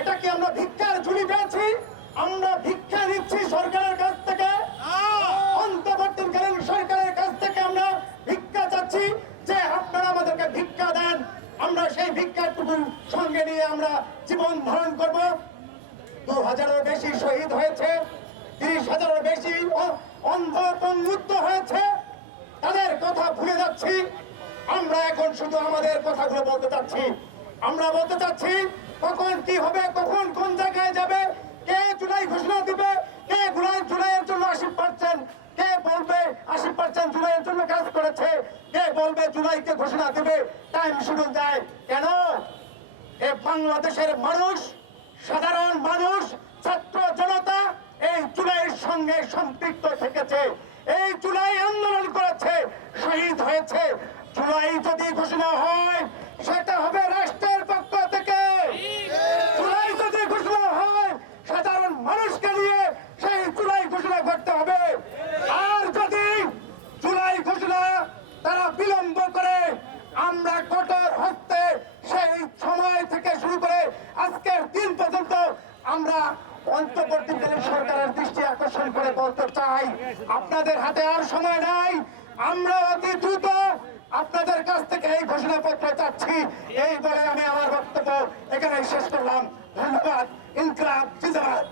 এটা কি আমরা ভিক্ষার ঝুলি পেয়েছি? আমরা ভিক্ষা নিচ্ছি সরকারের কাছ থেকে, অন্তর্বর্তীকালীন সরকারের কাছ থেকে আমরা ভিক্ষা চাচ্ছি যে আপনারা আমাদেরকে ভিক্ষা দেন। আমরা সেই ভিক্ষাটুকু সঙ্গে নিয়ে আমরা জীবন ধারণ করব। 2000-এর বেশি শহীদ হয়েছে, 30,000-এর বেশি অন্ধ পঙ্গুত্ব হয়েছে। তাদের কথা ভুলে যাচ্ছি। আমরা এখন শুধু আমাদের কথাগুলো বলতে চাচ্ছি। আমরা বলতে চাচ্ছি কখন কি হবে, কখন কোন জায়গায় যাবে, কে জুলাই ঘোষণা দিবে, কে জুলাইয়ের জন্য 80%, কে বলবে 80% জুলাইয়ের জন্য কাজ করেছে, কে বলবে জুলাইকে ঘোষণা দিবে। টাইম শুরু যায় কেন? এ বাংলাদেশের মানুষ, সাধারণ মানুষ, ছাত্র জনতা এই জুলাইয়ের সঙ্গে সম্পৃক্ত থেকেছে, এই জুলাই আন্দোলন করেছে, শহীদ হয়েছে। জুলাই যদি ঘোষণা হয় সেটা হবে রাষ্ট্রের পক্ষ থেকে। জুলাই যদি ঘোষণা হয় সাধারণ মানুষকে নিয়ে সেই জুলাই ঘোষণা করতে হবে। আর যদি জুলাই ঘোষণা তারা বিলম্ব করে, আমরা কঠোর হস্তে সেই সময় থেকে শুরু করে আজকের দিন পর্যন্ত আমরা অন্তর্বর্তীকালীন সরকারের দৃষ্টি আকর্ষণ করে বলতে চাই, আপনাদের হাতে আর সময় নাই। আমরা অতি দ্রুত আপনাদের কাছ থেকে এই ঘোষণাপত্র চাচ্ছি। এই বলে আমি আমার বক্তব্য এখানে শেষ করলাম। ধন্যবাদ। ইনকলাব জিন্দাবাদ।